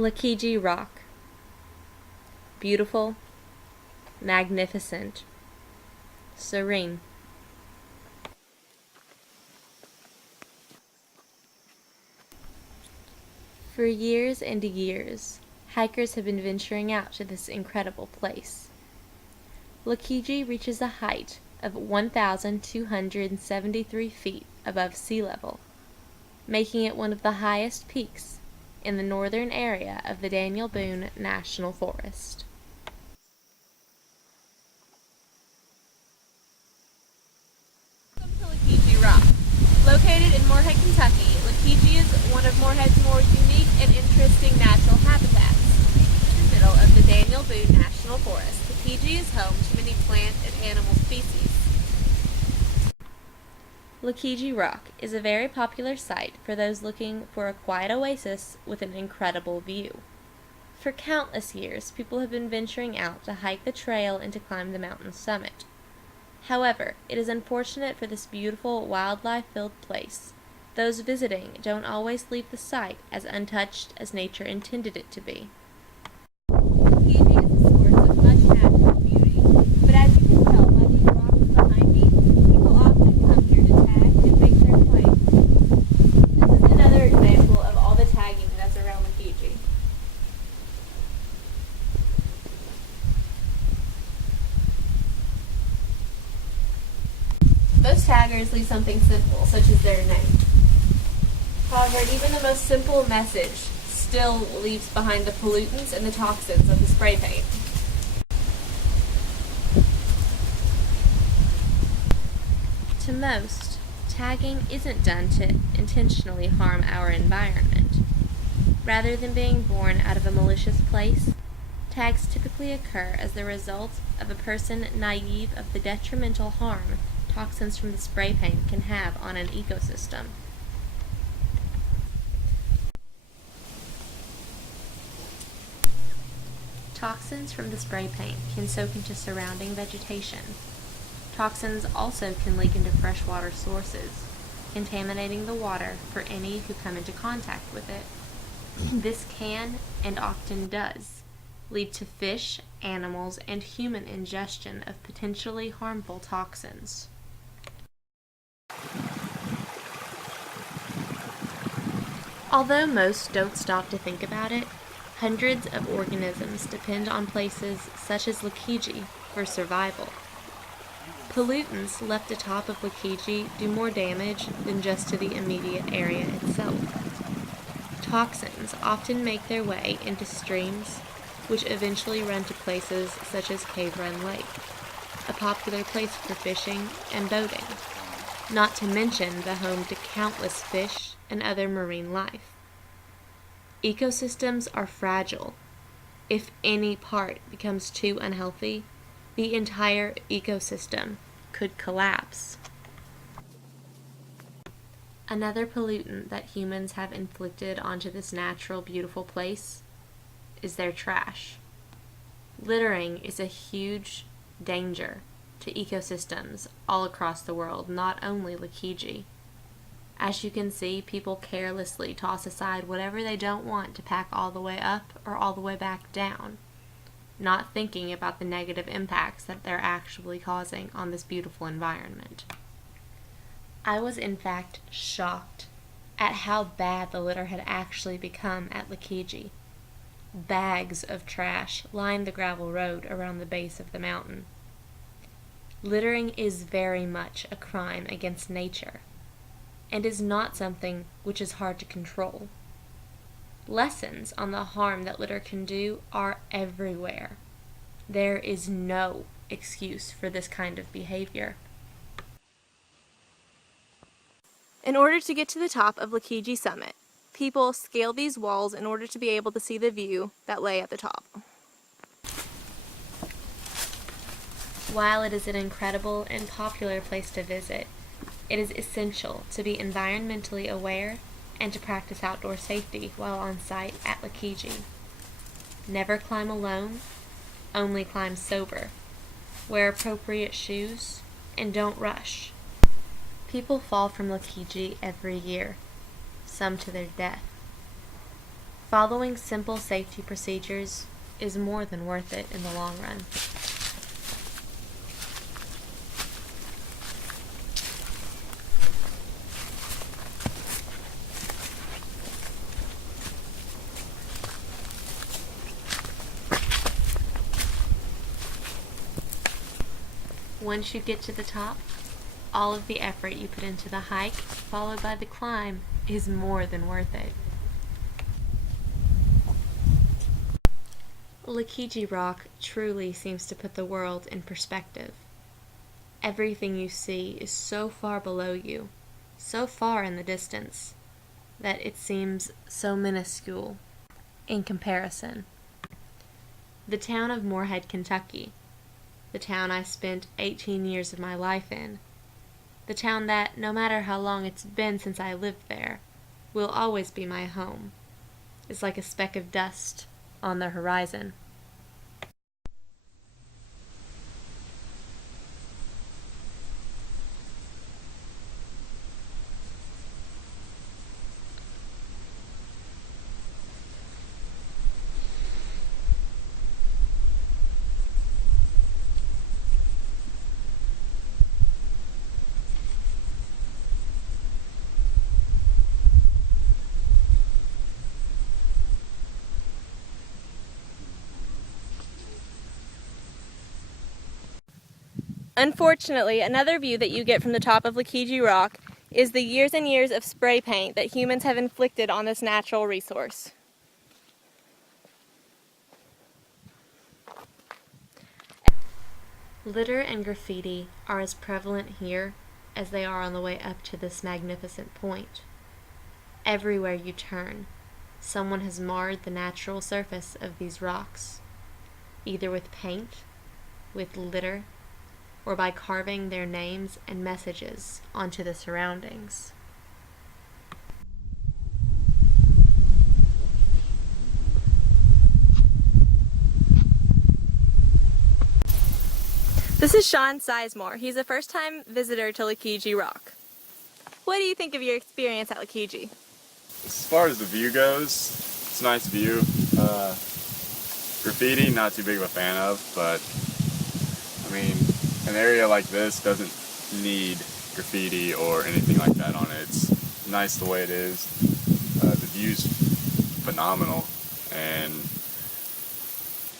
Lockegee Rock. Beautiful, magnificent, serene. For years and years, hikers have been venturing out to this incredible place. Lockegee reaches a height of 1,273 feet above sea level, making it one of the highest peaks in the northern area of the Daniel Boone National Forest. Welcome to Lockegee Rock. Located in Morehead, Kentucky, Lockegee is one of Morehead's more unique and interesting natural habitats. In the middle of the Daniel Boone National Forest, Lockegee is home to many plant and animal species. Lockegee Rock is a very popular site for those looking for a quiet oasis with an incredible view. For countless years, people have been venturing out to hike the trail and to climb the mountain's summit. However, it is unfortunate for this beautiful, wildlife-filled place. Those visiting don't always leave the site as untouched as nature intended it to be. Lockegee is a source of much natural beauty, but as you can tell by these rocks behind me, people often come here to tag and make their claims. This is another example of all the tagging that's around Lockegee. Most taggers leave something simple, such as their name. However, even the most simple message still leaves behind the pollutants and the toxins of the spray paint. To most, tagging isn't done to intentionally harm our environment. Rather than being born out of a malicious place, tags typically occur as the result of a person naive of the detrimental harm toxins from the spray paint can have on an ecosystem. Toxins from the spray paint can soak into surrounding vegetation. Toxins also can leak into freshwater sources, contaminating the water for any who come into contact with it. This can, and often does, lead to fish, animals, and human ingestion of potentially harmful toxins. Although most don't stop to think about it, hundreds of organisms depend on places such as Lockegee for survival. Pollutants left atop of Lockegee do more damage than just to the immediate area itself. Toxins often make their way into streams, which eventually run to places such as Cave Run Lake, a popular place for fishing and boating, not to mention the home to countless fish and other marine life. Ecosystems are fragile. If any part becomes too unhealthy, the entire ecosystem could collapse. Another pollutant that humans have inflicted onto this natural, beautiful place is their trash. Littering is a huge danger to ecosystems all across the world, not only Lockegee. As you can see, people carelessly toss aside whatever they don't want to pack all the way up or all the way back down, not thinking about the negative impacts that they're actually causing on this beautiful environment. I was in fact shocked at how bad the litter had actually become at Lockegee. Bags of trash lined the gravel road around the base of the mountain. Littering is very much a crime against nature, and is not something which is hard to control. Lessons on the harm that litter can do are everywhere. There is no excuse for this kind of behavior. In order to get to the top of Lockegee Summit, people scale these walls in order to be able to see the view that lay at the top. While it is an incredible and popular place to visit, it is essential to be environmentally aware and to practice outdoor safety while on site at Lockegee. Never climb alone, only climb sober. Wear appropriate shoes, and don't rush. People fall from Lockegee every year, some to their death. Following simple safety procedures is more than worth it in the long run. Once you get to the top, all of the effort you put into the hike, followed by the climb, is more than worth it. Lockegee Rock truly seems to put the world in perspective. Everything you see is so far below you, so far in the distance, that it seems so minuscule in comparison. The town of Morehead, Kentucky, the town I spent 18 years of my life in, the town that, no matter how long it's been since I lived there, will always be my home, is like a speck of dust on the horizon. Unfortunately, another view that you get from the top of Lockegee Rock is the years and years of spray paint that humans have inflicted on this natural resource. Litter and graffiti are as prevalent here as they are on the way up to this magnificent point. Everywhere you turn, someone has marred the natural surface of these rocks, either with paint, with litter, or by carving their names and messages onto the surroundings. This is Sean Sizemore. He's a first-time visitor to Lockegee Rock. What do you think of your experience at Lockegee? As far as the view goes, it's a nice view. Graffiti, not too big of a fan of, but I mean, an area like this doesn't need graffiti or anything like that on it. It's nice the way it is. The view's phenomenal, and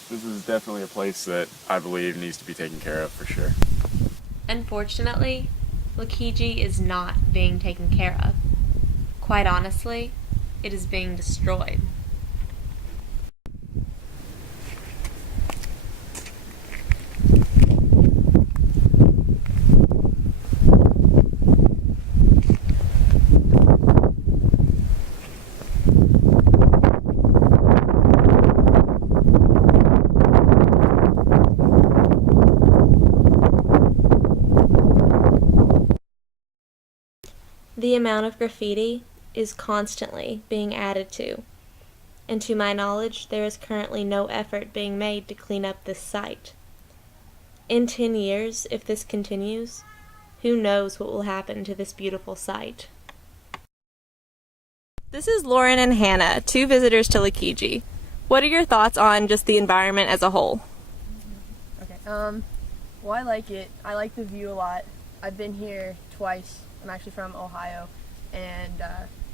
this is definitely a place that I believe needs to be taken care of for sure. Unfortunately, Lockegee is not being taken care of. Quite honestly, it is being destroyed. The amount of graffiti is constantly being added to, and to my knowledge, there is currently no effort being made to clean up this site. In 10 years, if this continues, who knows what will happen to this beautiful site. This is Lauren and Hannah, two visitors to Lockegee. What are your thoughts on just the environment as a whole? Okay, well, I like it. I like the view a lot. I've been here twice. I'm actually from Ohio, and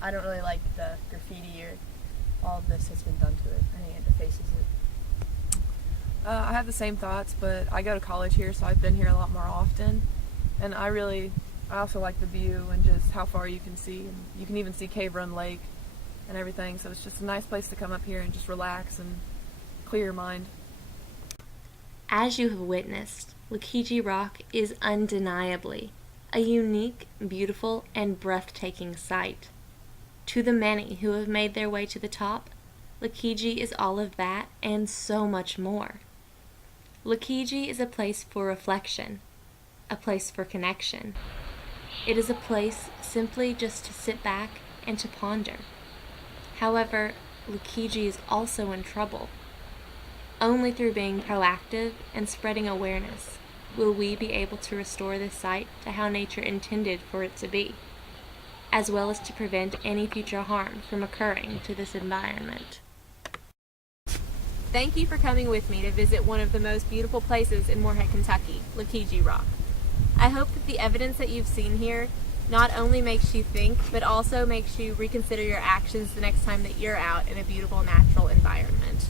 I don't really like the graffiti or all of this has been done to it. I think it defaces it. I have the same thoughts, but I go to college here, so I've been here a lot more often, and I also like the view and just how far you can see, and you can even see Cave Run Lake and everything, so it's just a nice place to come up here and just relax and clear your mind. As you have witnessed, Lockegee Rock is undeniably a unique, beautiful, and breathtaking sight. To the many who have made their way to the top, Lockegee is all of that and so much more. Lockegee is a place for reflection, a place for connection. It is a place simply just to sit back and to ponder. However, Lockegee is also in trouble. Only through being proactive and spreading awareness will we be able to restore this site to how nature intended for it to be, as well as to prevent any future harm from occurring to this environment. Thank you for coming with me to visit one of the most beautiful places in Morehead, Kentucky, Lockegee Rock. I hope that the evidence that you've seen here not only makes you think, but also makes you reconsider your actions the next time that you're out in a beautiful natural environment.